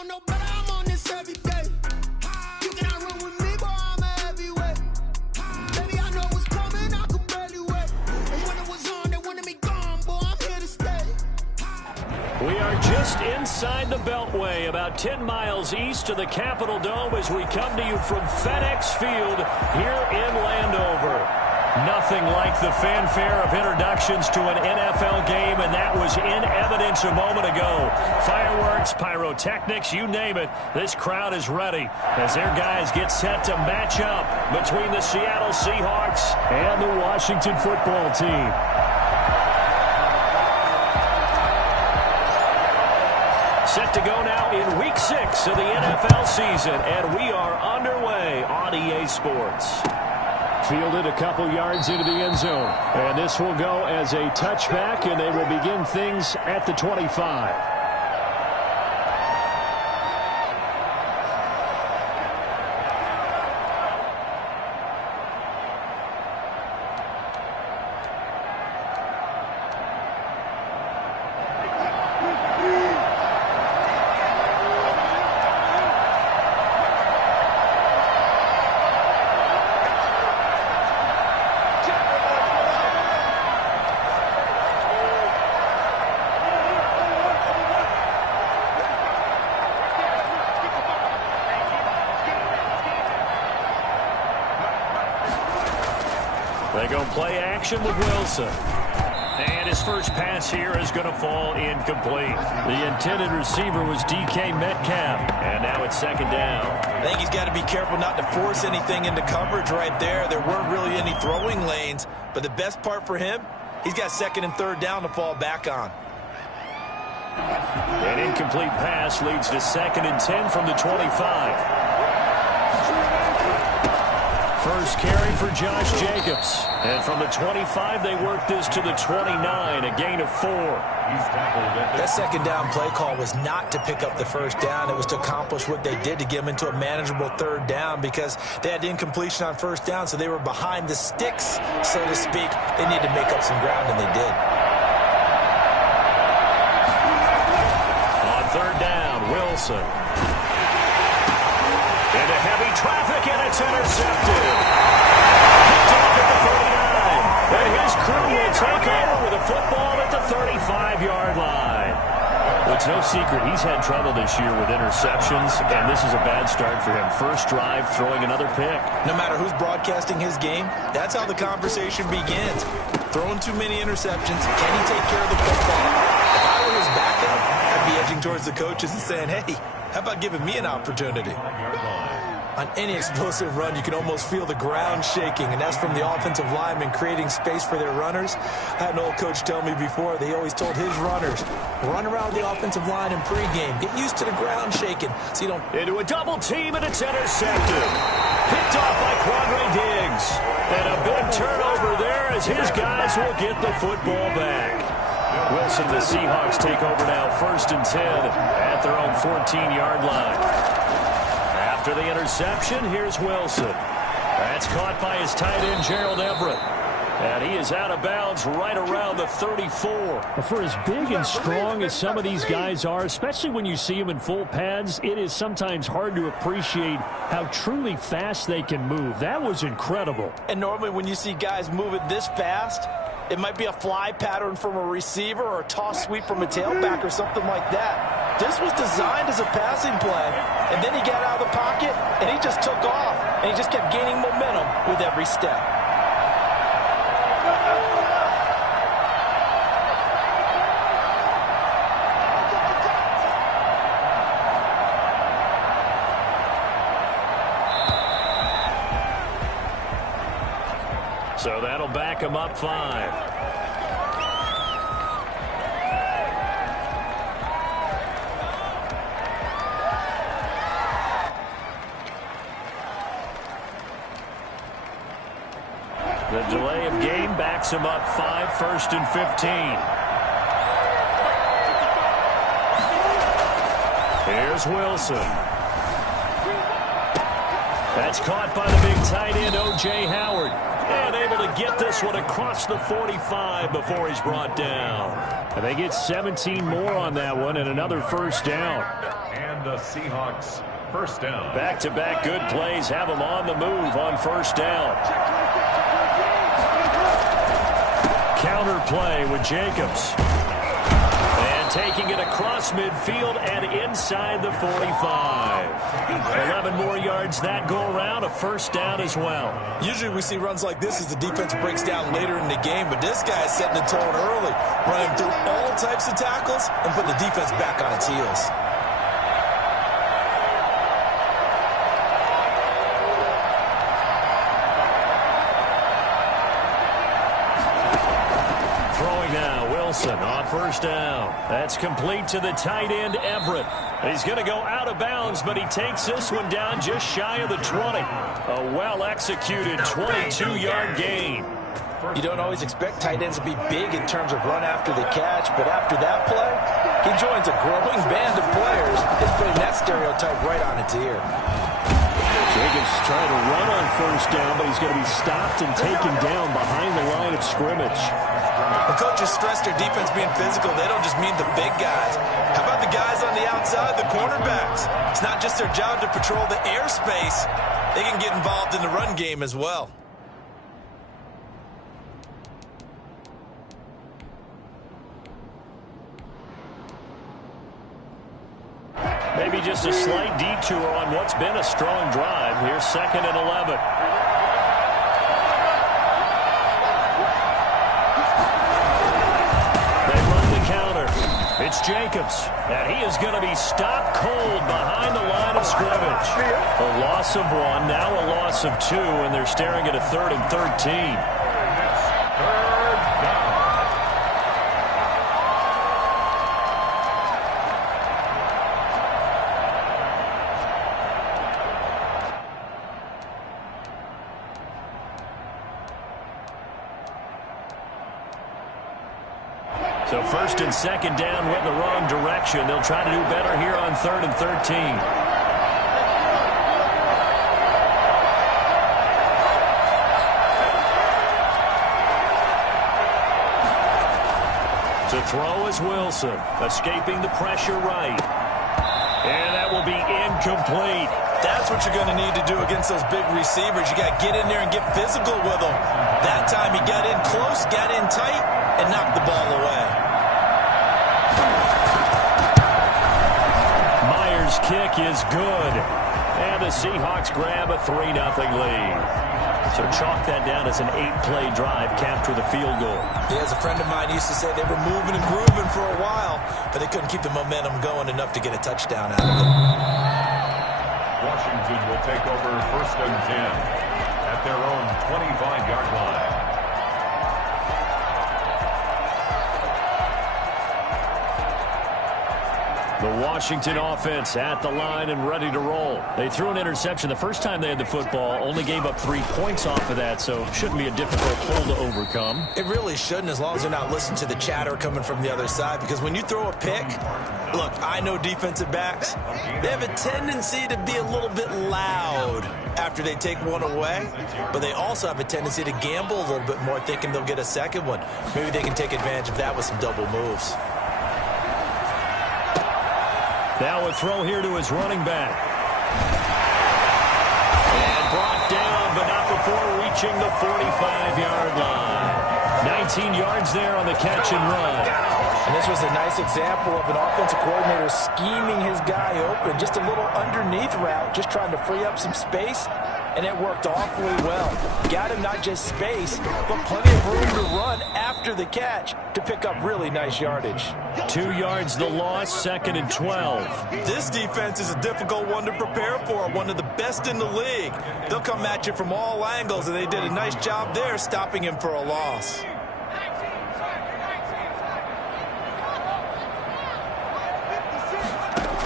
don't know, but I'm on this every day. You cannot run with me, boy, I'm a heavyweight. Baby, I know what's coming, I could barely wait. And when it was on, they wanted me gone, boy, I'm here to stay. We are just inside the Beltway, about 10 miles east of the Capitol Dome as we come to you from FedEx Field here in Landover. Nothing like the fanfare of introductions to an NFL game, and that was in evidence a moment ago. Fireworks, pyrotechnics, you name it. This crowd is ready as their guys get set to match up between the Seattle Seahawks and the Washington football team. Set to go now in Week 6 of the NFL season, and we are underway on EA Sports. Fielded a couple yards into the end zone, and this will go as a touchback, and they will begin things at the 25. They go play action with Wilson. And his first pass here is going to fall incomplete. The intended receiver was DK Metcalf. And now it's second down. I think he's got to be careful not to force anything into coverage right there. There weren't really any throwing lanes. But the best part for him, he's got second and third down to fall back on. An incomplete pass leads to second and 10 from the 25. First carry for Josh Jacobs. And from the 25, they work this to the 29, a gain of 4. That second down play call was not to pick up the first down. It was to accomplish what they did to get them into a manageable third down because they had incompletion on first down, so they were behind the sticks, so to speak. They needed to make up some ground, and they did. On third down, Wilson. Into heavy traffic, and it's intercepted. Picked off at the 39. And his crew will take over with a football at the 35-yard line. Well, it's no secret he's had trouble this year with interceptions, and this is a bad start for him. First drive, throwing another pick. No matter who's broadcasting his game, that's how the conversation begins. Throwing too many interceptions, can he take care of the football? If I were his backup, I'd be edging towards the coaches and saying, hey, how about giving me an opportunity? On any explosive run, you can almost feel the ground shaking, and that's from the offensive linemen creating space for their runners. I had an old coach tell me before, they always told his runners, run around the offensive line in pregame. Get used to the ground shaking so you don't... Into a double team, and it's intercepted. Picked off by Quandre Diggs. And a big turnover there as his guys will get the football back. Wilson, the Seahawks take over now, first and 10 at their own 14-yard line. After the interception, here's Wilson. That's caught by his tight end, Gerald Everett. And he is out of bounds right around the 34. For as big and strong as some of these guys are, especially when you see them in full pads, it is sometimes hard to appreciate how truly fast they can move. That was incredible. And normally when you see guys moving this fast, it might be a fly pattern from a receiver or a toss sweep from a tailback or something like that. This was designed as a passing play, and then he got out of the pocket, and he just took off, and he just kept gaining momentum with every step. So that'll back him up 5. The delay of game backs him up 5, first and 15. Here's Wilson. That's caught by the big tight end, O.J. Howard. And able to get this one across the 45 before he's brought down. And they get 17 more on that one and another first down. and the Seahawks first down. Back-to-back good plays have them on the move on first down. Counter play with Jacobs. And taking it across midfield and inside the 45. 11 more yards that go around, a first down as well. Usually we see runs like this as the defense breaks down later in the game, but this guy is setting the tone early, running through all types of tackles and putting the defense back on its heels. On first down. That's complete to the tight end, Everett. He's going to go out of bounds, but he takes this one down just shy of the 20. A well-executed 22-yard gain. You don't always expect tight ends to be big in terms of run after the catch, but after that play, he joins a growing band of players. It's putting that stereotype right on its ear. Jacobs trying to run on first down, but he's going to be stopped and taken down behind the line of scrimmage. The coaches stress their defense being physical. They don't just mean the big guys. How about the guys on the outside, the cornerbacks? It's not just their job to patrol the airspace. They can get involved in the run game as well. Maybe just a slight detour on what's been a strong drive. Here's 2nd and 11. It's Jacobs, and he is going to be stopped cold behind the line of scrimmage. A loss of 1, now a loss of 2, and they're staring at a 3rd and 13. So 1st and 2nd down went in the wrong direction. They'll try to do better here on 3rd and 13. To throw is Wilson, escaping the pressure right. And that will be incomplete. That's what you're going to need to do against those big receivers. You got to get in there and get physical with them. That time he got in close, got in tight, and knocked the ball away. Myers' kick is good. And the Seahawks grab a 3-0 lead. So chalk that down as an 8-play drive, capped with a field goal. Yeah, as a friend of mine used to say, they were moving and grooving for a while, but they couldn't keep the momentum going enough to get a touchdown out of it. Washington will take over 1st and 10 at their own 25-yard line. The Washington offense at the line and ready to roll. They threw an interception the first time they had the football, only gave up 3 points off of that, so shouldn't be a difficult hole to overcome. It really shouldn't, as long as they're not listening to the chatter coming from the other side, because when you throw a pick, look, I know defensive backs, they have a tendency to be a little bit loud after they take one away, but they also have a tendency to gamble a little bit more, thinking they'll get a second one. Maybe they can take advantage of that with some double moves. Now a throw here to his running back. And brought down, but not before reaching the 45-yard line. 19 yards there on the catch and run. And this was a nice example of an offensive coordinator scheming his guy open. Just a little underneath route, just trying to free up some space, and it worked awfully well. Got him not just space, but plenty of room to run after the catch to pick up really nice yardage. 2 yards the loss, 2nd and 12. This defense is a difficult one to prepare for, one of the best in the league. They'll come at you from all angles, and they did a nice job there stopping him for a loss.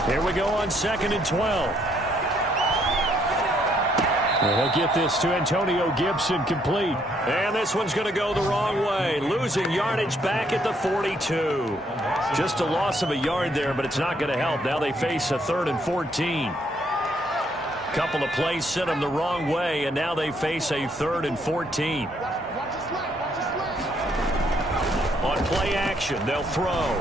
Here we go on 2nd and 12. And he'll get this to Antonio Gibson complete. And this one's going to go the wrong way. Losing yardage back at the 42. Just a loss of a yard there, but it's not going to help. Now they face a 3rd and 14. Couple of plays sent them the wrong way, and now they face a 3rd and 14. On play action, they'll throw.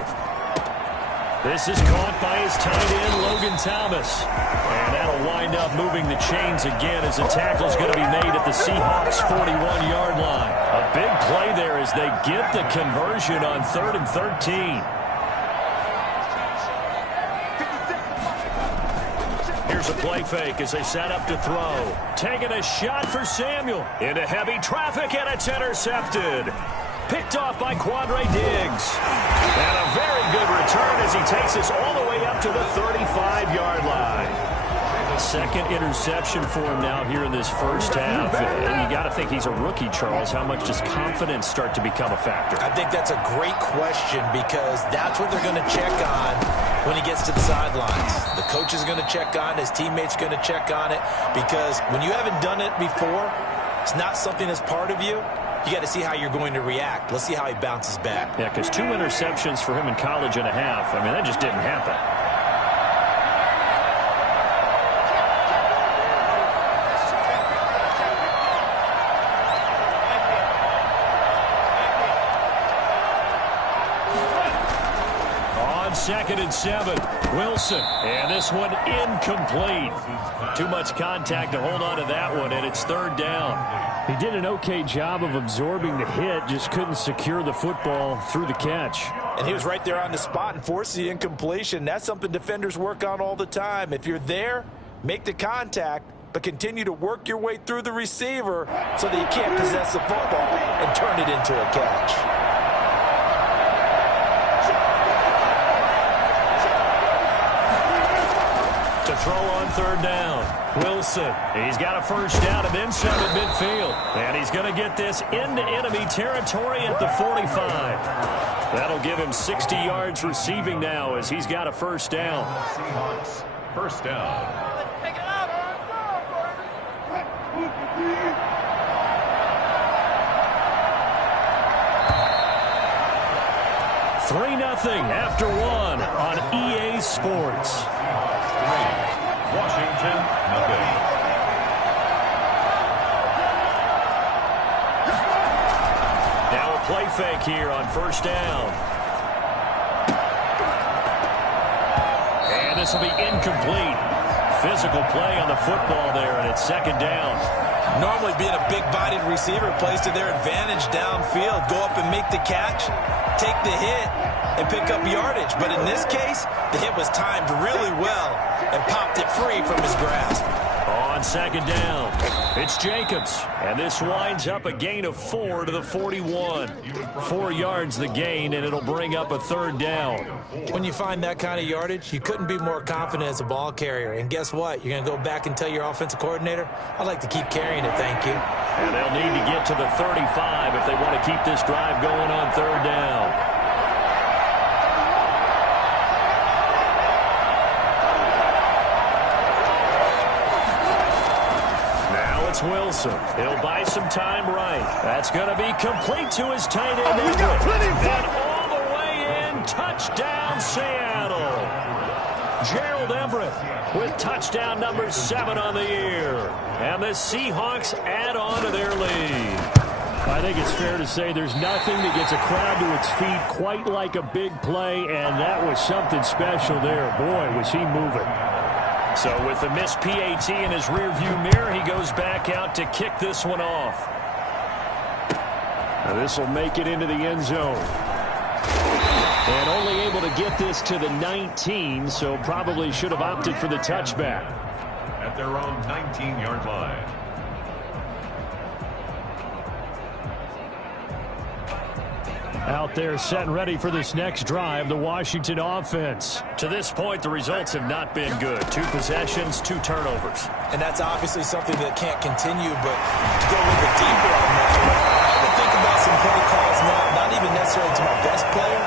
This is caught by his tight end, Logan Thomas. And that'll wind up moving the chains again as the tackle's going to be made at the Seahawks' 41-yard line. A big play there as they get the conversion on 3rd and 13. Here's a play fake as they set up to throw. Taking a shot for Samuel. Into heavy traffic, and it's intercepted. Picked off by Quandre Diggs. And a very good return as he takes us all the way up to the 35-yard line. Second interception for him now here in this first half. And you got to think he's a rookie, Charles. How much does confidence start to become a factor? I think that's a great question because that's what they're going to check on when he gets to the sidelines. The coach is going to check on, his teammates going to check on it, because when you haven't done it before, it's not something that's part of you. You got to see how you're going to react. Let's see how he bounces back. Yeah, because 2 interceptions for him in college and a half. I mean, that just didn't happen. On 2nd and 7, Wilson. And this one incomplete. Too much contact to hold on to that one, and it's 3rd down. He did an okay job of absorbing the hit, just couldn't secure the football through the catch. And he was right there on the spot and forced the incompletion. That's something defenders work on all the time. If you're there, make the contact, but continue to work your way through the receiver so that you can't possess the football and turn it into a catch. To throw on 3rd down. Wilson, he's got a first down and then some at midfield. And he's going to get this into enemy territory at the 45. That'll give him 60 yards receiving now as he's got a first down. Seahawks, first down. 3-0 after 1 on EA Sports. Washington, nothing. Now a play fake here on first down. And this will be incomplete. Physical play on the football there, and it's 2nd down. Normally being a big-bodied receiver plays to their advantage downfield. Go up and make the catch, take the hit, and pick up yardage. But in this case, the hit was timed really well and popped it free from his grasp. On 2nd down, it's Jacobs. And this winds up a gain of 4 to the 41. 4 yards the gain, and it'll bring up a 3rd down. When you find that kind of yardage, you couldn't be more confident as a ball carrier. And guess what? You're going to go back and tell your offensive coordinator, I'd like to keep carrying it, thank you. And they'll need to get to the 35 if they want to keep this drive going on 3rd down. Wilson. He'll buy some time right. That's going to be complete to his tight end. And all the way in, touchdown Seattle. Gerald Everett with touchdown number 7 on the year. And the Seahawks add on to their lead. I think it's fair to say there's nothing that gets a crowd to its feet quite like a big play, and that was something special there. Boy, was he moving. So with the missed PAT in his rearview mirror, he goes back out to kick this one off. Now this will make it into the end zone. And only able to get this to the 19, so probably should have opted for the touchback. At their own 19-yard line. Out there set and ready for this next drive, the Washington offense. To this point, the results have not been good. 2 possessions, 2 turnovers. And that's obviously something that can't continue, but to go a little bit deeper on that, I would think about some play calls now, not even necessarily to my best player,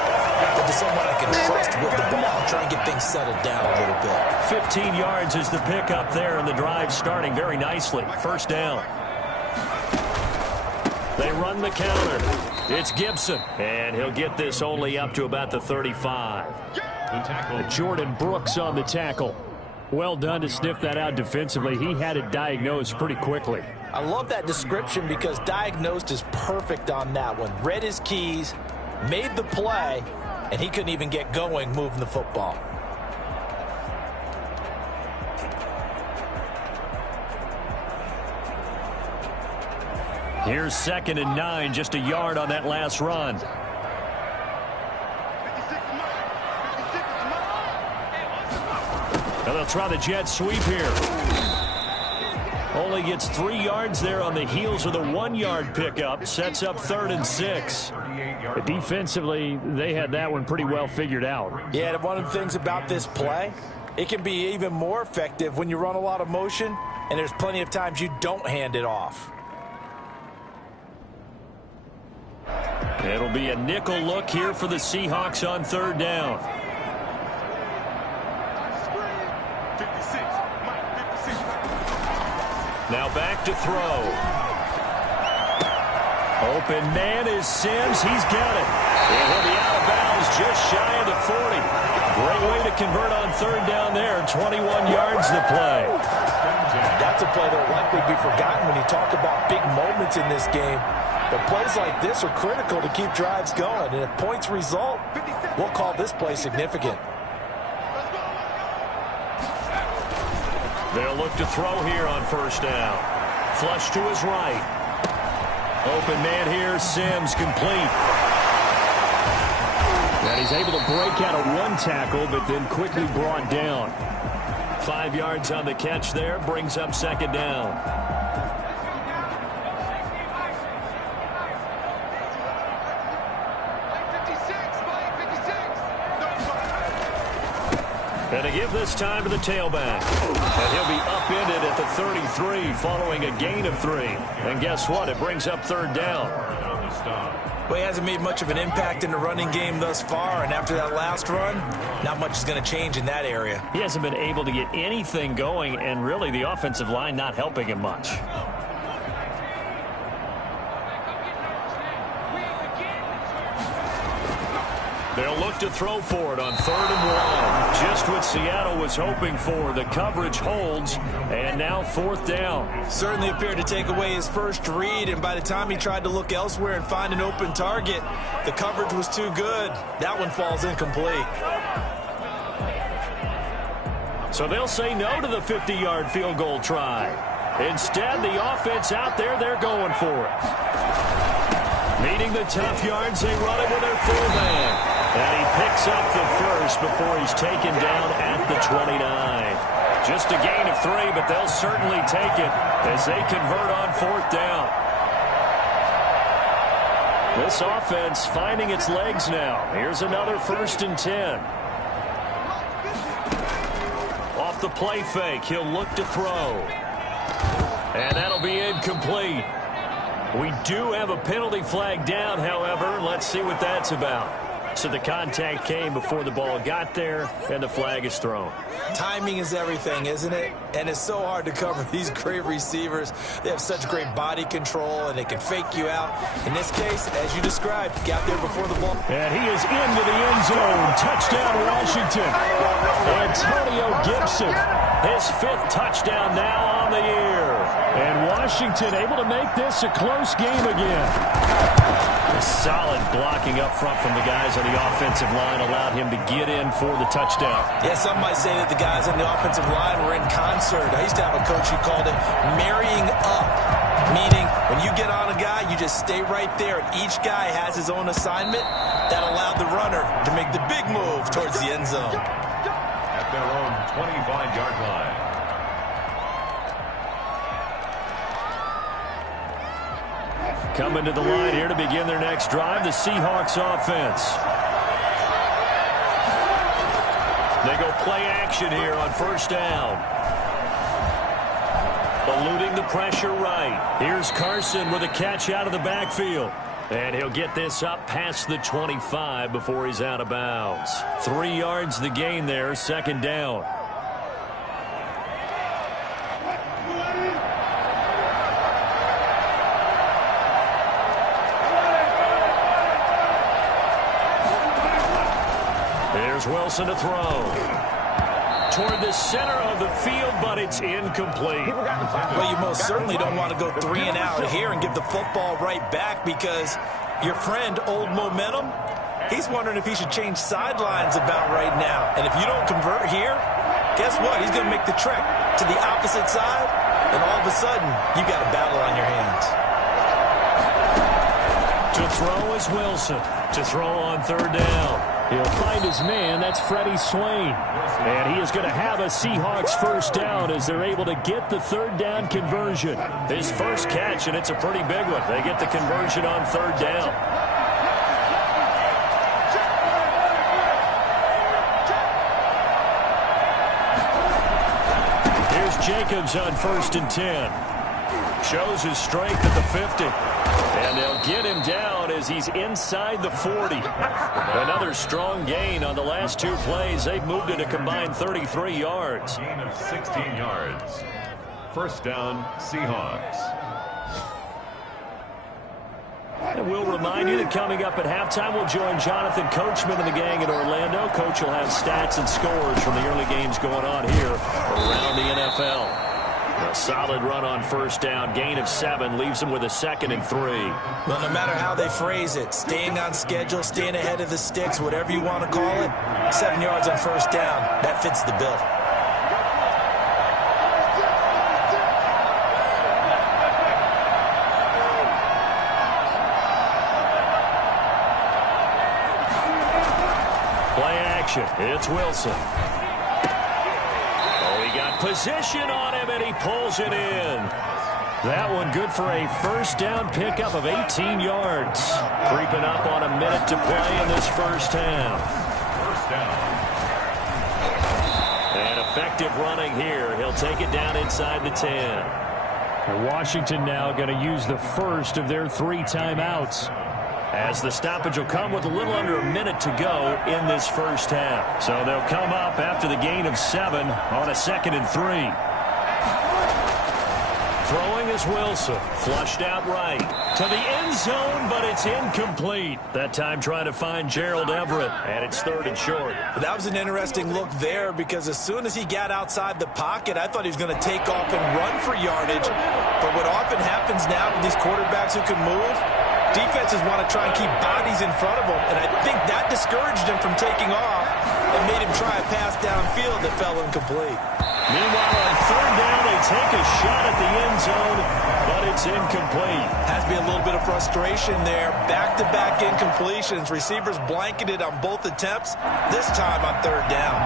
but to someone I can trust with the ball, try and get things settled down a little bit. 15 yards is the pickup there, and the drive starting very nicely. First down. They run the counter. It's Gibson, and he'll get this only up to about the 35. Jordan Brooks on the tackle. Well done to sniff that out defensively. He had it diagnosed pretty quickly. I love that description because diagnosed is perfect on that one. Read his keys, made the play, and he couldn't even get going moving the football. Here's 2nd and 9, just a yard on that last run. And they'll try the jet sweep here. Only gets 3 yards there on the heels of the 1-yard pickup. Sets up 3rd and 6. But defensively, they had that one pretty well figured out. Yeah, and one of the things about this play, it can be even more effective when you run a lot of motion, and there's plenty of times you don't hand it off. It'll be a nickel look here for the Seahawks on 3rd down. Now back to throw. Open man is Sims. He's got it. And he'll be out of bounds just shy of the 40. Great way to convert on 3rd down there. 21 yards to play. That's a play that will likely be forgotten when you talk about big moments in this game. But plays like this are critical to keep drives going. And if points result, we'll call this play significant. They'll look to throw here on 1st down. Flush to his right. Open man here, Sims, complete. And he's able to break out of 1 tackle, but then quickly brought down. 5 yards on the catch there, brings up 2nd down. And to give this time to the tailback. And he'll be upended at the 33 following a gain of 3. And guess what? It brings up 3rd down. Well, he hasn't made much of an impact in the running game thus far, and after that last run, not much is going to change in that area. He hasn't been able to get anything going, and really the offensive line not helping him much. They'll look to throw for it on 3rd and 1. Just what Seattle was hoping for. The coverage holds, and now 4th down. Certainly appeared to take away his first read, and by the time he tried to look elsewhere and find an open target, the coverage was too good. That one falls incomplete. So they'll say no to the 50-yard field goal try. Instead, the offense out there, they're going for it. Meeting the tough yards, they run it with their full man. And he picks up the first before he's taken down at the 29. Just a gain of 3, but they'll certainly take it as they convert on 4th down. This offense finding its legs now. Here's another 1st and 10. Off the play fake, he'll look to throw. And that'll be incomplete. We do have a penalty flag down, however. Let's see what that's about. So the contact came before the ball got there, and the flag is thrown. Timing is everything, isn't it? And it's so hard to cover these great receivers. They have such great body control, and they can fake you out. In this case, as you described, got there before the ball. And he is into the end zone. Touchdown, Washington. Antonio Gibson. His 5th touchdown now on the year. And Washington able to make this a close game again. A solid blocking up front from the guys on the offensive line allowed him to get in for the touchdown. Yeah, some might say that the guys on the offensive line were in concert. I used to have a coach who called it marrying up, meaning when you get on a guy, you just stay right there, and each guy has his own assignment. That allowed the runner to make the big move towards the end zone. At their own 25-yard line. Coming to the line here to begin their next drive, the Seahawks offense. They go play action here on 1st down. Eluding the pressure right. Here's Carson with a catch out of the backfield. And he'll get this up past the 25 before he's out of bounds. 3 yards the gain there, 2nd down. There's Wilson to throw. Toward the center of the field, but it's incomplete. Well, you most certainly don't want to go 3 and out here and give the football right back, because your friend, Old Momentum, he's wondering if he should change sidelines about right now. And if you don't convert here, guess what? He's going to make the trek to the opposite side, and all of a sudden, you got a battle on your hands. To throw is Wilson. To throw on third down. He'll find his man. That's Freddie Swain. And he is going to have a Seahawks first down as they're able to get the third down conversion. His first catch, and it's a pretty big one. They get the conversion on third down. Here's Jacobs on 1st and 10. Shows his strength at the 50. And they'll get him down as he's inside the 40. Another strong gain on the last 2 plays. They've moved it a combined 33 yards. Gain of 16 yards. First down, Seahawks. And we'll remind you that coming up at halftime, we'll join Jonathan Coachman and the gang in Orlando. Coach will have stats and scores from the early games going on here around the NFL. A solid run on first down. Gain of 7 leaves them with a 2nd and 3. Well, no matter how they phrase it, staying on schedule, staying ahead of the sticks, whatever you want to call it, 7 yards on first down, that fits the bill. Play action. It's Wilson. Got position on him, and he pulls it in. That one good for a first down pickup of 18 yards. Creeping up on a minute to play in this first half. First down. And effective running here. He'll take it down inside the 10. And Washington now going to use the first of their 3 timeouts. As the stoppage will come with a little under a minute to go in this first half. So they'll come up after the gain of 7 on a 2nd and 3. Throwing is Wilson. Flushed out right. To the end zone, but it's incomplete. That time trying to find Gerald Everett, and it's 3rd and short. That was an interesting look there because as soon as he got outside the pocket, I thought he was going to take off and run for yardage. But what often happens now with these quarterbacks who can move, defenses want to try and keep bodies in front of him, and I think that discouraged him from taking off and made him try a pass downfield that fell incomplete. Meanwhile, on third down, they take a shot at the end zone, but it's incomplete. Has to be a little bit of frustration there. Back-to-back incompletions. Receivers blanketed on both attempts, this time on third down.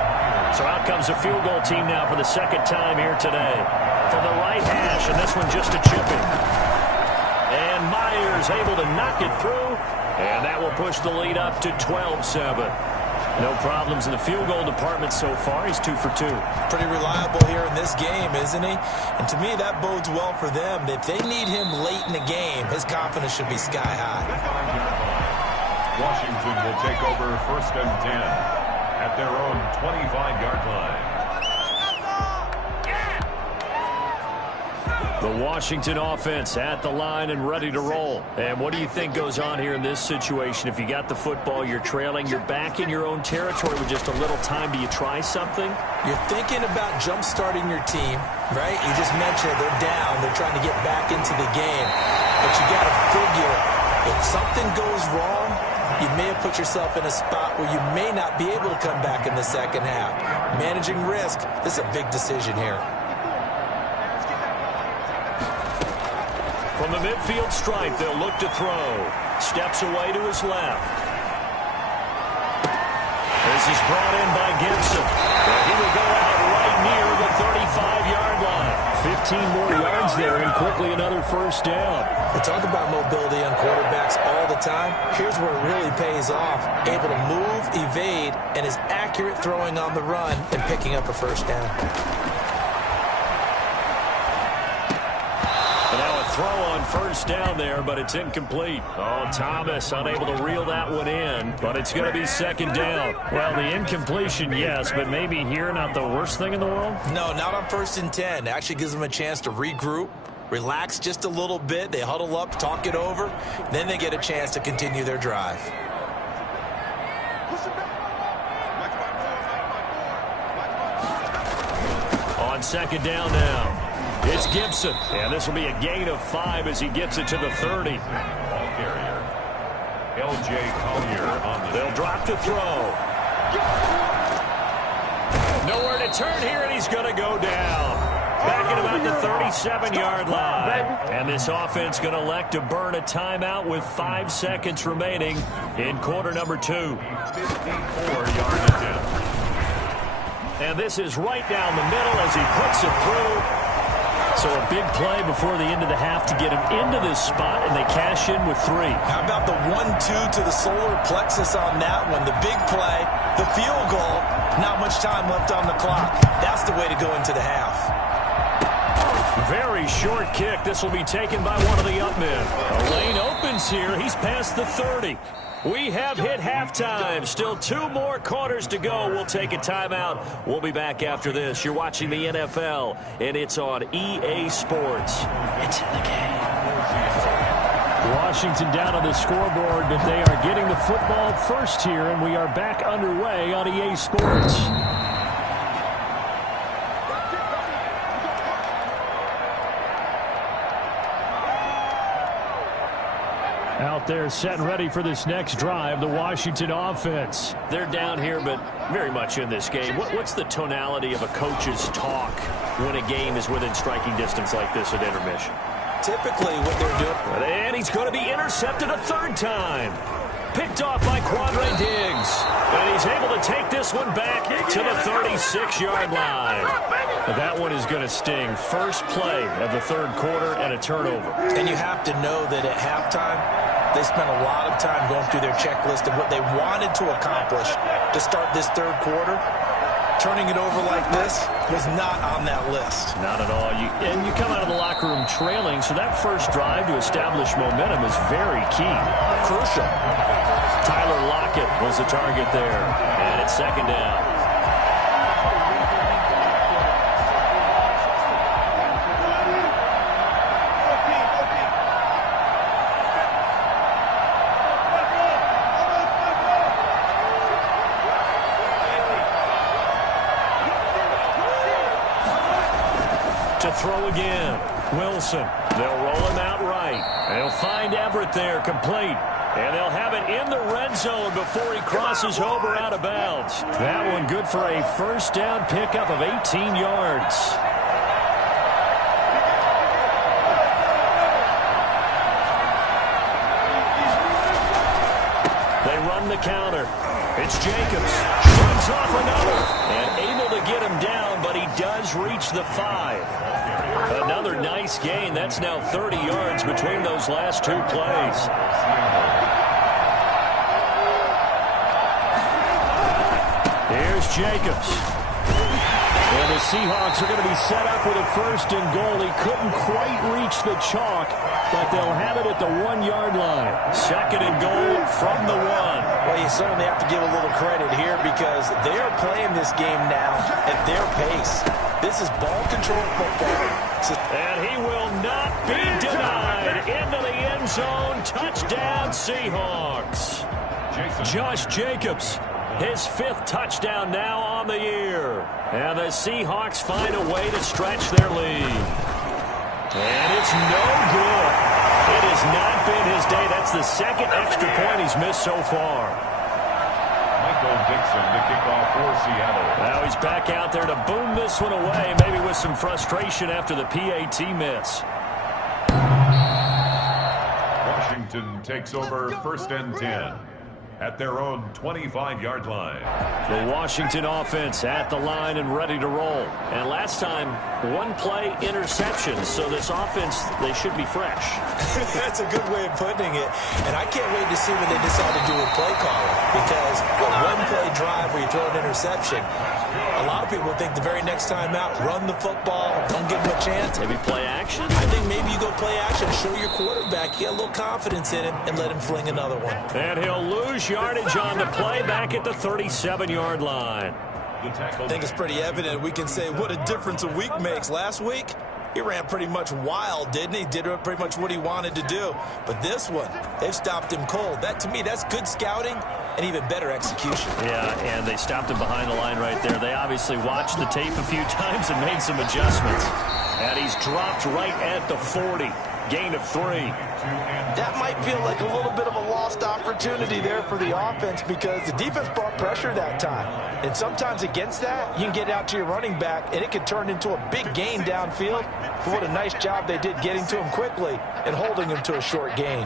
So out comes a field goal team now for the 2nd time here today. From the right hash, and this one just a chipping. And Myers able to knock it through, and that will push the lead up to 12-7. No problems in the field goal department so far. He's 2 for 2. Pretty reliable here in this game, isn't he? And to me, that bodes well for them. If they need him late in the game, his confidence should be sky high. Washington will take over 1st and 10 at their own 25-yard line. The Washington offense at the line and ready to roll. And what do you think goes on here in this situation? If you got the football, you're trailing, you're back in your own territory with just a little time. Do you try something? You're thinking about jump-starting your team, right? You just mentioned they're down. They're trying to get back into the game. But you got to figure if something goes wrong, you may have put yourself in a spot where you may not be able to come back in the second half. Managing risk, this is a big decision here. From the midfield stripe, they'll look to throw. Steps away to his left. This is brought in by Gibson. He will go out right near the 35-yard line. 15 more yards there and quickly another first down. We talk about mobility on quarterbacks all the time. Here's where it really pays off. Able to move, evade, and is accurate throwing on the run and picking up a first down. Throw on first down there, but it's incomplete. Oh, Thomas unable to reel that one in, but it's going to be 2nd down. Well, the incompletion, yes, but maybe here not the worst thing in the world? No, not on 1st and 10. It actually gives them a chance to regroup, relax just a little bit. They huddle up, talk it over. Then they get a chance to continue their drive. On 2nd down now. It's Gibson, and this will be a gain of 5 as he gets it to the 30. Ball carrier, L.J. Collier on the... They'll drop to throw. Nowhere to turn here, and he's going to go down. Back at about the 37-yard line. And this offense going to elect to burn a timeout with 5 seconds remaining in quarter number 2. 54-yard attempt. And this is right down the middle as he puts it through. So a big play before the end of the half to get him into this spot, and they cash in with 3. How about the 1-2 to the solar plexus on that one? The big play, the field goal, not much time left on the clock. That's the way to go into the half. Very short kick. This will be taken by one of the up men. A lane opens here. He's past the 30. We have hit halftime. Still 2 more quarters to go. We'll take a timeout. We'll be back after this. You're watching the NFL, and it's on EA Sports. It's in the game. Washington down on the scoreboard, but they are getting the football first here, and we are back underway on EA Sports. Out there set and ready for this next drive, the Washington offense. They're down here, but very much in this game. What's the tonality of a coach's talk when a game is within striking distance like this at intermission? Typically what they're doing. And he's going to be intercepted a 3rd time. Picked off by Quandre Diggs. And he's able to take this one back to the 36-yard line. That one is going to sting. First play of the 3rd quarter and a turnover. And you have to know that at halftime, they spent a lot of time going through their checklist of what they wanted to accomplish to start this 3rd quarter. Turning it over like this was not on that list. Not at all. And you come out of the locker room trailing, so that first drive to establish momentum is very key. Crucial. Tyler Lockett was the target there. And it's 2nd down. To throw again. Wilson. They'll roll him out right. They'll find Everett there, complete. And they'll have it in the red zone before he crosses over out of bounds. That one good for a first down pickup of 18 yards. They run the counter. It's Jacobs. Runs off another. And able to get him down, but he does reach the 5. Another nice gain. That's now 30 yards between those last 2 plays. Here's Jacobs. And the Seahawks are going to be set up with a 1st and goal. He couldn't quite reach the chalk, but they'll have it at the 1-yard line. 2nd and goal from the 1. Well, you certainly have to give a little credit here because they are playing this game now at their pace. This is ball control football. And he will not be denied. Into the end zone. Touchdown, Seahawks. Josh Jacobs. His 5th touchdown now on the year. And the Seahawks find a way to stretch their lead. And it's no good. It has not been his day. That's the 2nd extra point he's missed so far. Michael Dixon to kick off for Seattle. Now he's back out there to boom this one away, maybe with some frustration after the PAT miss. Washington takes over 1st and 10 at their own 25-yard line. The Washington offense at the line and ready to roll. And last time, 1-play interception. So this offense, they should be fresh. That's a good way of putting it. And I can't wait to see what they decide to do with play calling. Because a 1-play drive where you throw an interception, a lot of people think the very next time out, run the football, don't give him a chance. Maybe play action? I think maybe you go play action, show your quarterback, get a little confidence in him, and let him fling another one. And he'll lose yardage on the play back at the 37-yard line. I think it's pretty evident. We can say what a difference a week makes. Last week, he ran pretty much wild, didn't he? Did pretty much what he wanted to do. But this one, they've stopped him cold. That, to me, that's good scouting and even better execution. Yeah, and they stopped him behind the line right there. They obviously watched the tape a few times and made some adjustments. And he's dropped right at the 40. gain of 3. That might feel like a little bit of a lost opportunity there for the offense because the defense brought pressure that time. And sometimes against that, you can get out to your running back, and it can turn into a big gain downfield. But what a nice job they did getting to him quickly and holding him to a short gain.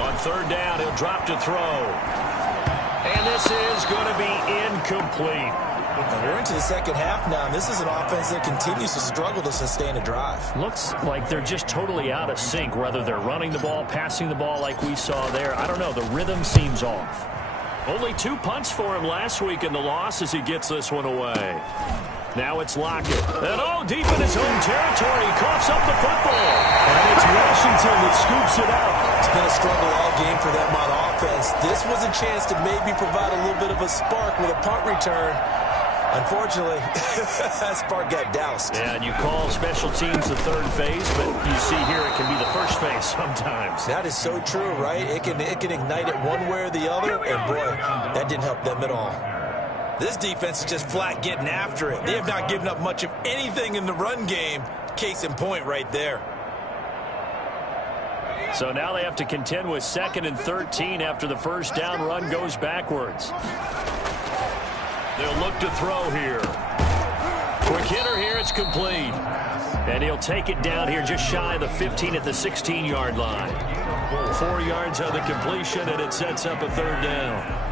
On 3rd down, he'll drop to throw. And this is going to be incomplete. And we're into the second half now, and this is an offense that continues to struggle to sustain a drive. Looks like they're just totally out of sync, whether they're running the ball, passing the ball like we saw there. I don't know. The rhythm seems off. Only 2 punts for him last week in the loss as he gets this one away. Now it's Lockett. And deep in his own territory, he coughs up the football. And it's Washington that scoops it out. It's been a struggle all game for them on offense. This was a chance to maybe provide a little bit of a spark with a punt return. Unfortunately, that spark got doused. Yeah, and you call special teams the 3rd phase, but you see here it can be the 1st phase sometimes. That is so true, right? It can ignite it one way or the other, and boy, that didn't help them at all. This defense is just flat getting after it. They have not given up much of anything in the run game. Case in point right there. So now they have to contend with 2nd and 13 after the 1st down run goes backwards. They'll look to throw here. Quick hitter here, it's complete. And he'll take it down here just shy of the 15 at the 16-yard line. 4 yards on the completion, and it sets up a 3rd down.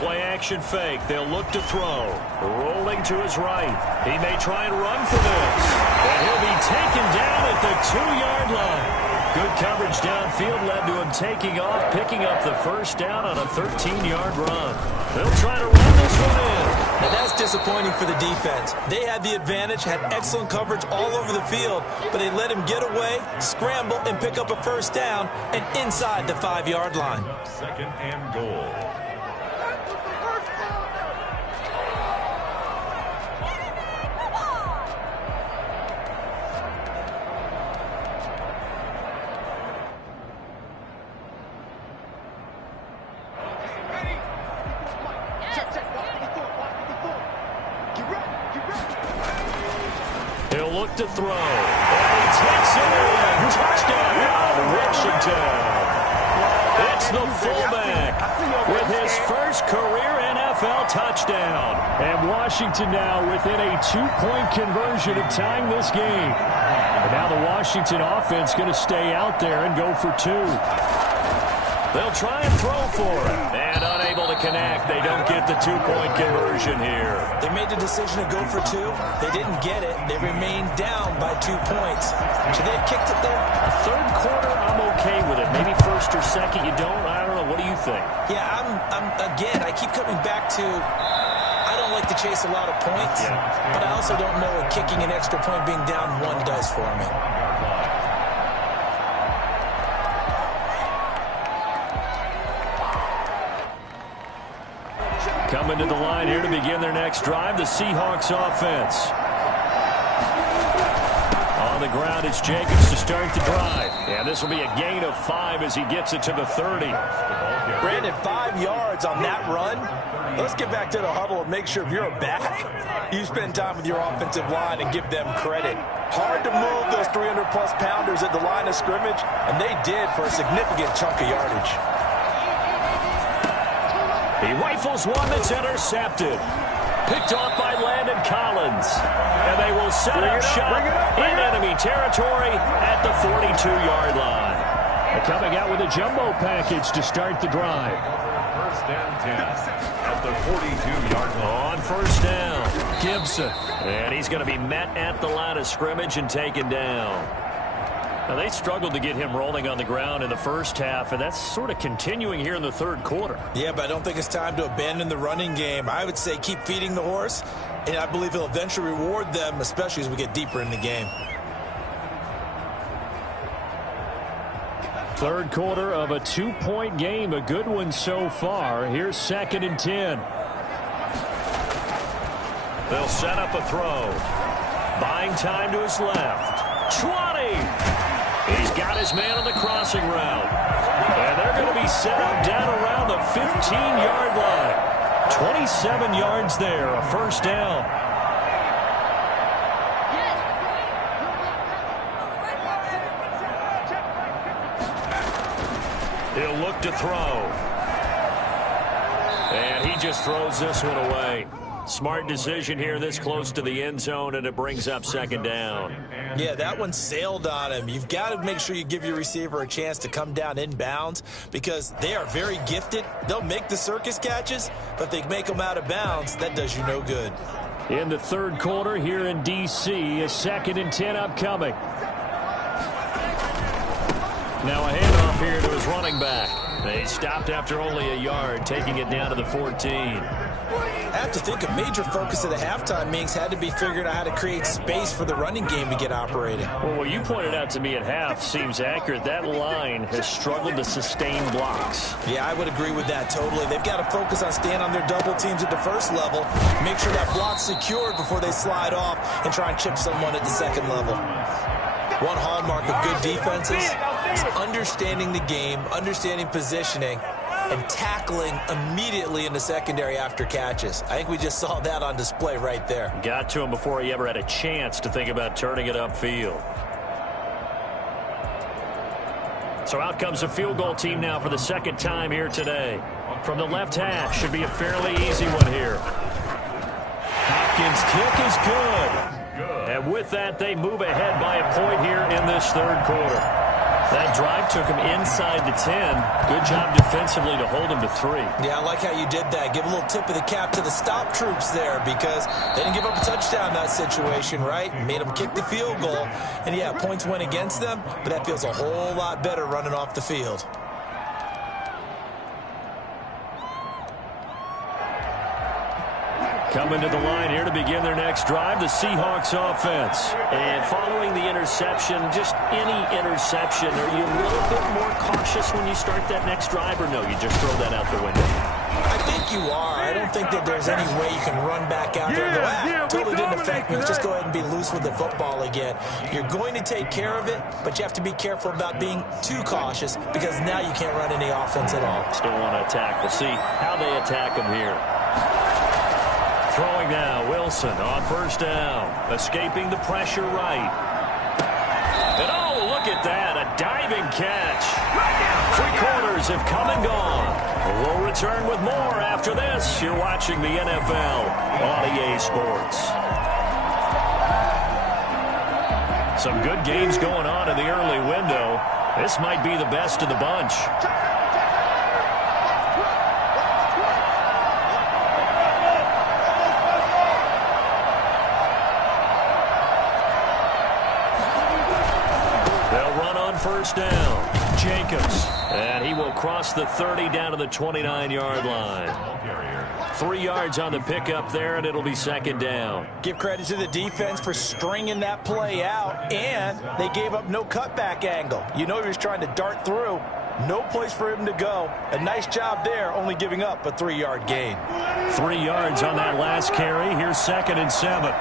Play-action fake. They'll look to throw. Rolling to his right. He may try and run for this. And he'll be taken down at the 2-yard line. Good coverage downfield led to him taking off, picking up the 1st down on a 13-yard run. They'll try to run this one in. Now that's disappointing for the defense. They had the advantage, had excellent coverage all over the field, but they let him get away, scramble, and pick up a 1st down and inside the 5-yard line. 2nd and goal. He'll look to throw. And he takes it in. Touchdown, Washington. It's the fullback with his 1st career NFL touchdown. And Washington now within a 2-point conversion of tying this game. And now the Washington offense going to stay out there and go for 2. They'll try and throw for it. And unable to connect. They don't get the 2-point conversion here. They made the decision to go for 2. They didn't get it. They remained down by 2 points. Should they have kicked it there? The 3rd quarter, I'm okay with it. Maybe 1st or 2nd, you don't. I don't know. What do you think? Yeah, again, I keep coming back to I don't like to chase a lot of points, but I also don't know what kicking an extra point being down 1 does for me. Coming to the line here to begin their next drive, the Seahawks offense. On the ground, it's Jacobs to start the drive. And this will be a gain of 5 as he gets it to the 30. Brandon, 5 yards on that run. Let's get back to the huddle and make sure if you're a back, you spend time with your offensive line and give them credit. Hard to move those 300-plus pounders at the line of scrimmage, and they did for a significant chunk of yardage. He rifles one that's intercepted. Picked off by Landon Collins. And they will set up shop in enemy territory at the 42-yard line. They're coming out with a jumbo package to start the drive. 1st and 10 at the 42-yard line. On 1st down, Gibson. And he's going to be met at the line of scrimmage and taken down. Now, they struggled to get him rolling on the ground in the 1st half, and that's sort of continuing here in the 3rd quarter. Yeah, but I don't think it's time to abandon the running game. I would say keep feeding the horse, and I believe he'll eventually reward them, especially as we get deeper in the game. 3rd quarter of a 2-point game, a good one so far. Here's 2nd and 10. They'll set up a throw. Buying time to his left. 20! He's got his man on the crossing route. And they're going to be be set up down around the 15-yard line. 27 yards there, a first down. He'll look to throw. And he just throws this one away. Smart decision here this close to the end zone, and it brings up second down. Yeah, that one sailed on him. You've got to make sure you give your receiver a chance to come down inbounds because they are very gifted. They'll make the circus catches, but if they make them out of bounds, that does you no good. In the third quarter here in D.C., a 2nd and 10 upcoming. Now a handoff here to his running back. They stopped after only a yard, taking it down to the 14. I have to think a major focus of the halftime meetings had to be figuring out how to create space for the running game to get operating. Well, what you pointed out to me at half seems accurate. That line has struggled to sustain blocks. Yeah, I would agree with that totally. They've got to focus on staying on their double teams at the first level, make sure that block's secured before they slide off and try and chip someone at the second level. One hallmark of good defenses is understanding the game, understanding positioning, and tackling immediately in the secondary after catches. I think we just saw that on display right there. Got to him before he ever had a chance to think about turning it upfield. So out comes a field goal team now for the second time here today. From the left hash, should be a fairly easy one here. Hopkins' kick is good. And with that, they move ahead by a point here in this third quarter. That drive took him inside the 10. Good job defensively to hold him to 3. Yeah, I like how you did that. Give a little tip of the cap to the stop troops there because they didn't give up a touchdown in that situation, right? Made them kick the field goal. And, yeah, points went against them, but that feels a whole lot better running off the field. Coming to the line here to begin their next drive, the Seahawks offense. And following the interception, just any interception, are you a little bit more cautious when you start that next drive, or no, you just throw that out the window? I think you are. I don't think that there's any way you can run back out there and go, totally didn't affect me. Let's just go ahead and be loose with the football again. You're going to take care of it, but you have to be careful about being too cautious because now you can't run any offense at all. Still want to attack. We'll see how they attack him here. Throwing now, Wilson on first down. Escaping the pressure right. And oh, look at that, a diving catch. 3 quarters have come and gone. We'll return with more after this. You're watching the NFL on EA Sports. Some good games going on in the early window. This might be the best of the bunch. First down, Jacobs, and he will cross the 30 down to the 29-yard line. 3 yards on the pickup there, and it'll be second down. Give credit to the defense for stringing that play out, and they gave up no cutback angle. You know he was trying to dart through. No place for him to go. A nice job there, only giving up a 3-yard gain. 3 yards on that last carry. Here's 2nd and 7.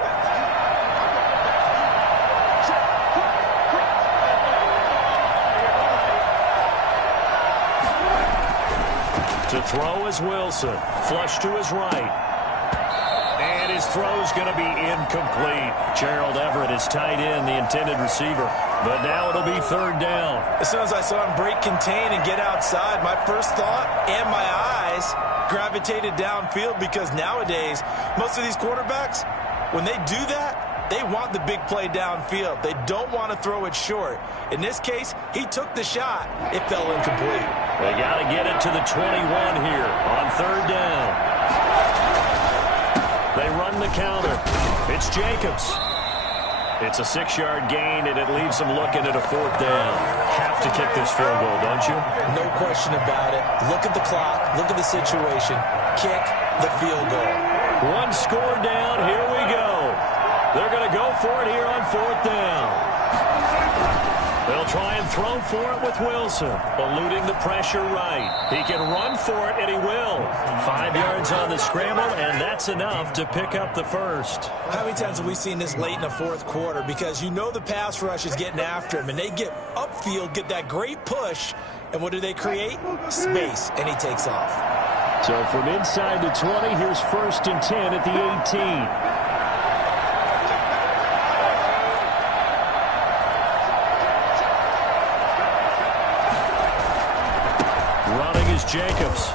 To throw is Wilson. Flush to his right. And his throw's going to be incomplete. Gerald Everett is tight end, the intended receiver. But now it'll be third down. As soon as I saw him break contain and get outside, my first thought and my eyes gravitated downfield because nowadays, most of these quarterbacks, when they do that, they want the big play downfield. They don't want to throw it short. In this case, he took the shot. It fell incomplete. They got to get it to the 21 here on third down. They run the counter. It's Jacobs. It's a 6-yard gain, and it leaves them looking at a 4th down. Have to kick this field goal, don't you? No question about it. Look at the clock. Look at the situation. Kick the field goal. 1 score down. Here we go. They're going to go for it here on 4th down. They'll try and throw for it with Wilson, eluding the pressure right. He can run for it, and he will. 5 yards on the scramble, and that's enough to pick up the first. How many times have we seen this late in the fourth quarter? Because you know the pass rush is getting after him, and they get upfield, get that great push, And what do they create? Space, and he takes off. So from inside the 20, here's 1st and 10 at the 18. Jacobs.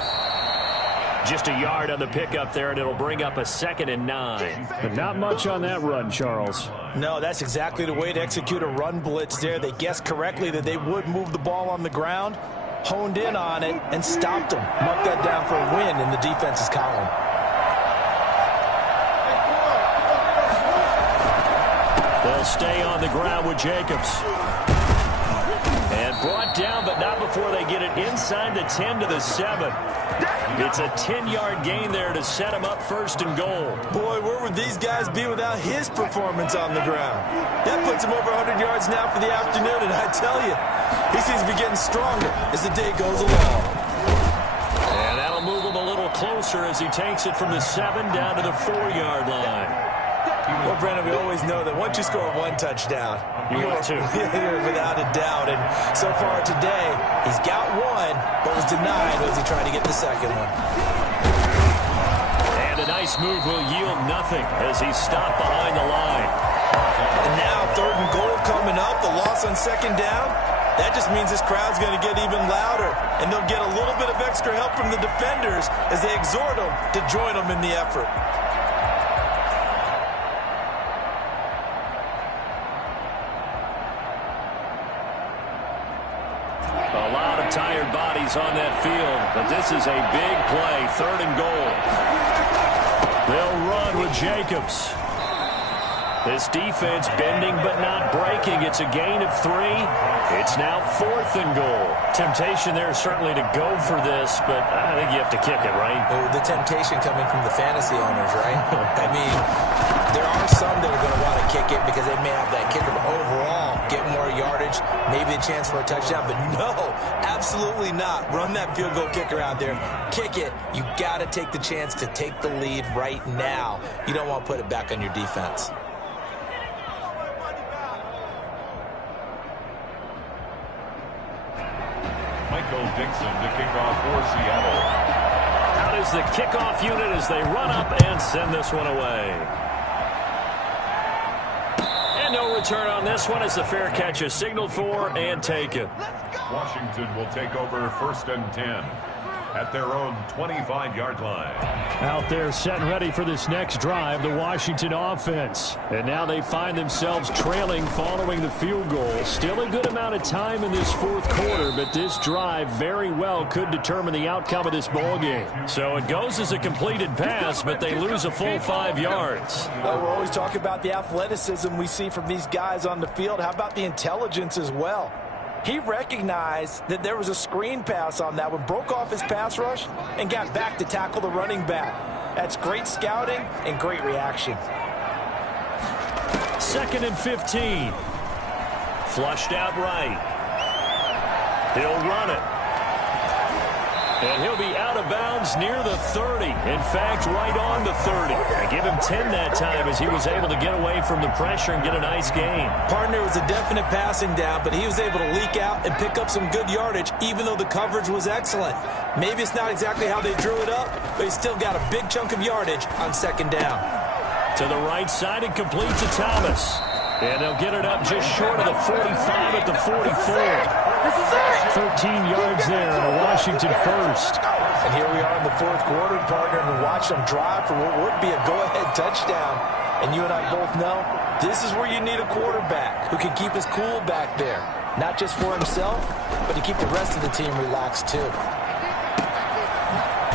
Just a yard on the pickup there, and it'll bring up a 2nd and 9. But not much on that run, Charles. No, that's exactly the way to execute a run blitz there. They guessed correctly that they would move the ball on the ground, honed in on it, and stopped them. Marked that down for a win in the defense's column. They'll stay on the ground with Jacobs. And brought down, but not before they get it inside the 10 to the 7. It's a 10-yard gain there to set him up 1st and goal. Boy, where would these guys be without his performance on the ground? That puts him over 100 yards now for the afternoon, and I tell you, he seems to be getting stronger as the day goes along. And that'll move him a little closer as he takes it from the 7 down to the 4-yard line. Well, Brandon, we always know that once you score 1 touchdown, you want to. Without a doubt. And so far today, he's got 1, but was denied as he tried to get the 2nd one. And a nice move will yield nothing as he's stopped behind the line. And now 3rd and goal coming up. The loss on 2nd down. That just means this crowd's going to get even louder. And they'll get a little bit of extra help from the defenders as they exhort them to join them in the effort. Tired bodies on that field, but this is a big play. 3rd and goal. They'll run with Jacobs. This defense bending but not breaking. It's a gain of 3. It's now 4th and goal. Temptation there certainly to go for this, but I think you have to kick it, right? The temptation coming from the fantasy owners, right? I mean, there are some that are going to want to kick it because they may have that kicker, but overall, get more yardage, maybe a chance for a touchdown, but no, absolutely not. Run that field goal kicker out there. Kick it. You got to take the chance to take the lead right now. You don't want to put it back on your defense. Dixon to kick off for Seattle. Out is the kickoff unit as they run up and send this one away. And no return on this one as the fair catch is signaled for and taken. Washington will take over 1st and 10 at their own 25-yard line. Out there set and ready for this next drive, the Washington offense. And now they find themselves trailing following the field goal. Still a good amount of time in this 4th quarter, but this drive very well could determine the outcome of this ball game. So it goes as a completed pass, but they lose a full 5 yards. Well, we're always talking about the athleticism we see from these guys on the field. How about the intelligence as well? He recognized that there was a screen pass on that one, broke off his pass rush, and got back to tackle the running back. That's great scouting and great reaction. 2nd and 15. Flushed out right. He'll run it. And he'll be out of bounds near the 30. In fact, right on the 30. I give him 10 that time as he was able to get away from the pressure and get a nice gain. Partner was a definite passing down, but he was able to leak out and pick up some good yardage, even though the coverage was excellent. Maybe it's not exactly how they drew it up, but he still got a big chunk of yardage on 2nd down. To the right side and complete to Thomas. And they'll get it up just short of the 45 at the 44. 13 yards there and a Washington first. And here we are in the 4th quarter, partner, and watch them drive for what would be a go-ahead touchdown. And you and I both know this is where you need a quarterback who can keep his cool back there. Not just for himself, but to keep the rest of the team relaxed too.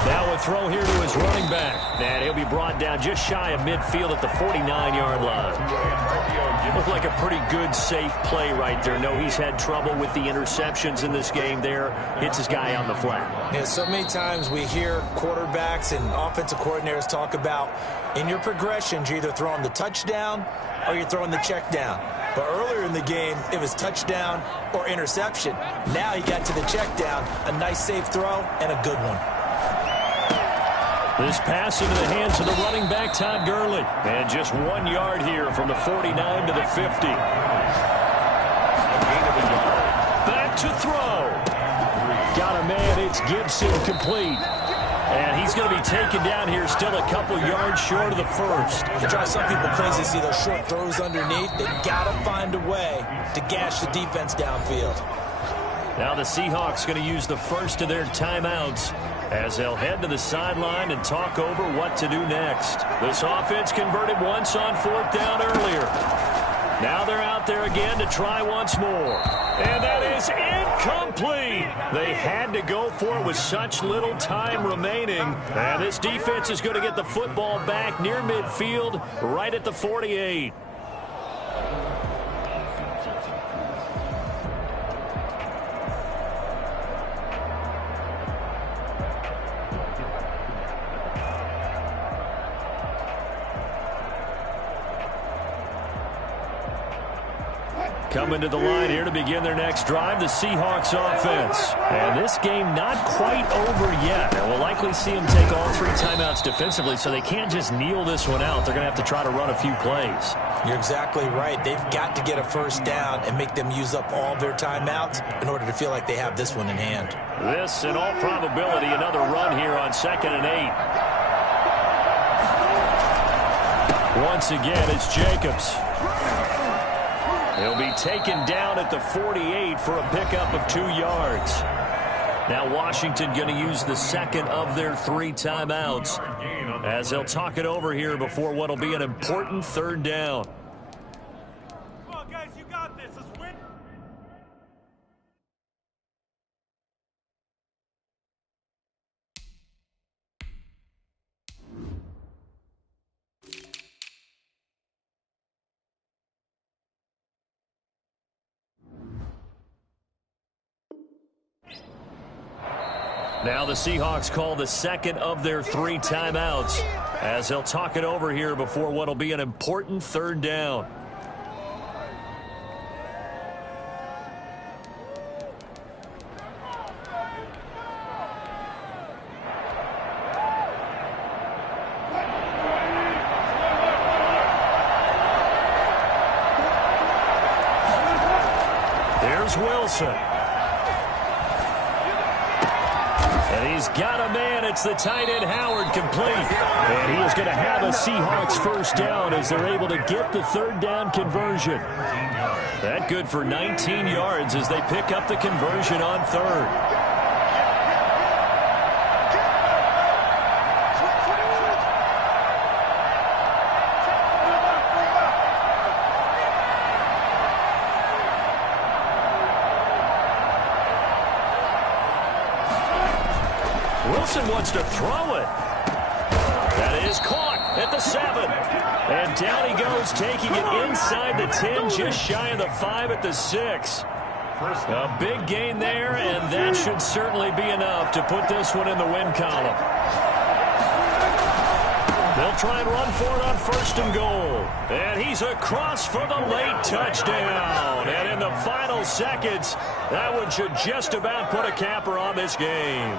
Now a throw here to his running back. And he'll be brought down just shy of midfield at the 49-yard line. Looked like a pretty good, safe play right there. No, he's had trouble with the interceptions in this game there. Hits his guy on the flat. Yeah, so many times we hear quarterbacks and offensive coordinators talk about in your progressions, you're either throwing the touchdown or you're throwing the check down. But earlier in the game, it was touchdown or interception. Now he got to the check down, a nice safe throw and a good one. This pass into the hands of the running back, Todd Gurley. And just 1 yard here from the 49 to the 50. Back to throw. got a man. It's Gibson complete. And he's going to be taken down here, still a couple yards short of the first. It drives some people crazy to see those short throws underneath. They got to find a way to gash the defense downfield. Now the Seahawks going to use the first of their timeouts as they'll head to the sideline and talk over what to do next. This offense converted once on fourth down earlier. Now they're out there again to try once more. And that is incomplete. They had to go for it with such little time remaining. And this defense is going to get the football back near midfield, right at the 48. Coming to the line here to begin their next drive, the Seahawks offense. And this game not quite over yet. And we'll likely see them take all three timeouts defensively, so they can't just kneel this one out. They're going to have to try to run a few plays. You're exactly right. They've got to get a first down and make them use up all their timeouts in order to feel like they have this one in hand. This, in all probability, another run here on 2nd and 8. Once again, it's Jacobs. He'll be taken down at the 48 for a pickup of 2 yards. Now Washington going to use the second of their 3 timeouts as they'll talk it over here before what will be an important third down. Come on, guys, you got this. Let's win. Now the Seahawks call the second of their 3 timeouts as they'll talk it over here before what will be an important third down. There's Wilson. And he's got a man. It's the tight end, Howard, complete. And he is going to have a Seahawks first down as they're able to get the third down conversion. That good for 19 yards as they pick up the conversion on third. Wilson wants to throw it. That is caught at the 7. And down he goes, taking it inside the 10, just shy of the 5 at the 6. A big gain there, and that should certainly be enough to put this one in the win column. They'll try and run for it on 1st and goal. And he's across for the late touchdown. And in the final seconds, that one should just about put a capper on this game.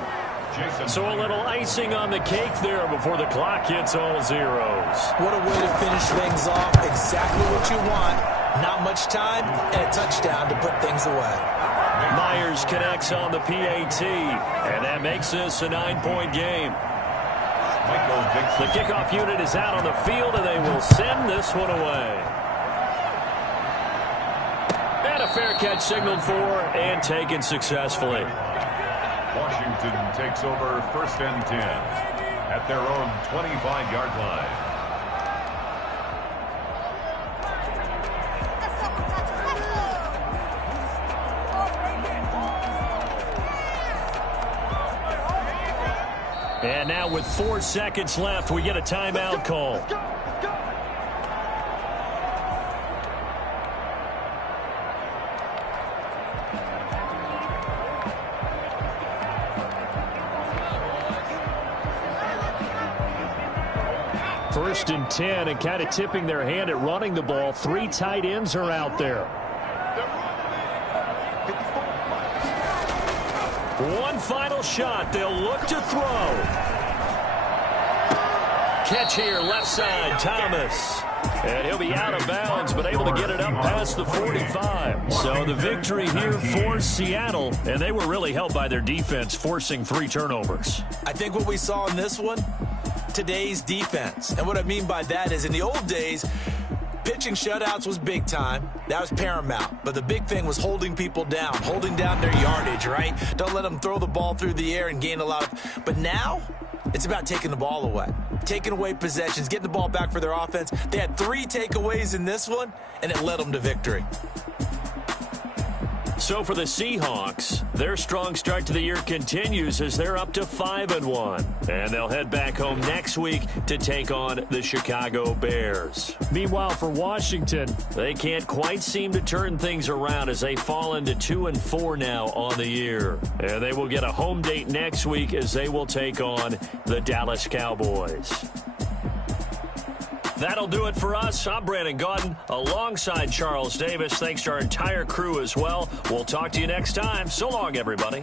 So a little icing on the cake there before the clock hits all zeros. What a way to finish things off. Exactly what you want. Not much time and a touchdown to put things away. Myers connects on the PAT, and that makes this a 9-point game. The kickoff unit is out on the field, and they will send this one away. And a fair catch signaled for and taken successfully. Washington takes over 1st and 10 at their own 25-yard line. And now with 4 seconds left, we get a timeout call. First and 10, and kind of tipping their hand at running the ball. 3 tight ends are out there. One final shot. They'll look to throw. Catch here, left side, Thomas. And he'll be out of bounds, but able to get it up past the 45. So the victory here for Seattle, and they were really helped by their defense, forcing 3 turnovers. I think what we saw in this one, today's defense. And what I mean by that is in the old days, pitching shutouts was big time. That was paramount. But the big thing was holding people down, holding down their yardage, right? Don't let them throw the ball through the air and gain a lot of... But now, it's about taking the ball away. Taking away possessions, getting the ball back for their offense. They had 3 takeaways in this one, and it led them to victory. So for the Seahawks, their strong start to the year continues as they're up to 5-1. And they'll head back home next week to take on the Chicago Bears. Meanwhile, for Washington, they can't quite seem to turn things around as they fall into 2-4 now on the year. And they will get a home date next week as they will take on the Dallas Cowboys. That'll do it for us. I'm Brandon Gaudin alongside Charles Davis. Thanks to our entire crew as well. We'll talk to you next time. So long, everybody.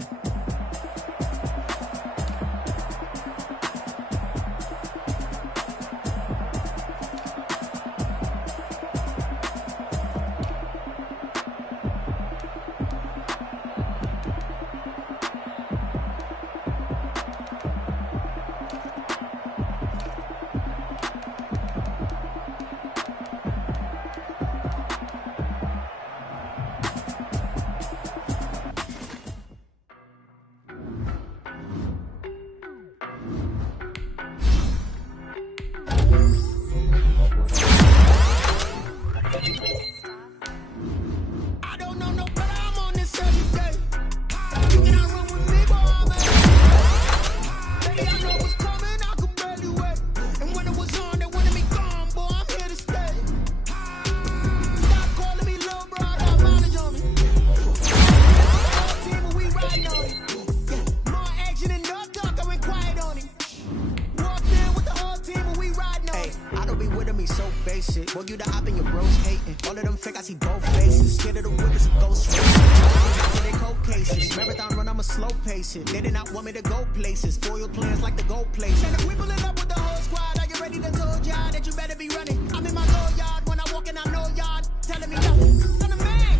Well, you the op and your bros hating. All of them fake, I see both faces. Scared of the whip, it's a ghost race. They cold cases. Marathon run, I'ma slow pace it. They did not want me to go places. Foil plans like the gold place. And if we pulling up with the whole squad, are you ready to told y'all that you better be running? I'm in my low yard. When I walk in, I know y'all telling me nothing. Son of man.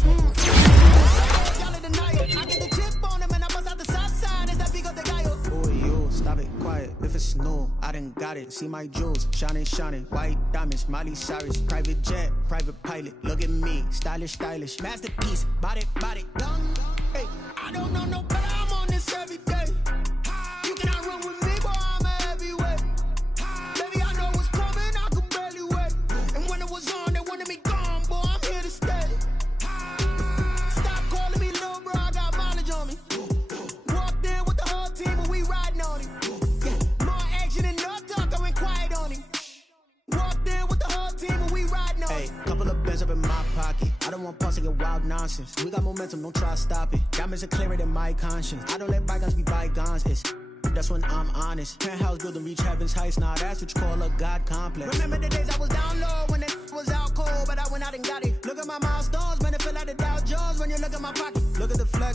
Y'all in denial. I get the chip on him and I bust out the south side. Is that big of the guy? Boy, you stop it, quiet. If it's new, I done got it. See my jewels, shining, shining. White diamonds, Miley Cyrus. Private jet, private pilot. Look at me, stylish, stylish. Masterpiece, body, done. Hey, I don't know no better. I'm on this every day. You cannot run with me, boy. I'm a heavyweight. Baby, I know what's coming. I could barely wait. And when it was on, they wanted me gone, boy. I'm here to stay. Stop calling me little bro. I got mileage on me. Walked in with the whole team and we riding on it. Yeah, more action and no talk. I went quiet on him. Walked in with the whole team and we riding on it. Hey, couple of bands up in my pocket. I don't want pulse and wild nonsense. We got momentum, don't try to stop it. Diamonds are clearer than my conscience. I don't let bygones be bygones. That's when I'm honest. Penthouse building, reach heaven's heights. Nah, that's what you call a God complex. Remember the days I was down low when it was out cold, but I went out and got it. Look at my milestones, man, it feel like the Dow Jones when you look at my pocket. Look at the flex.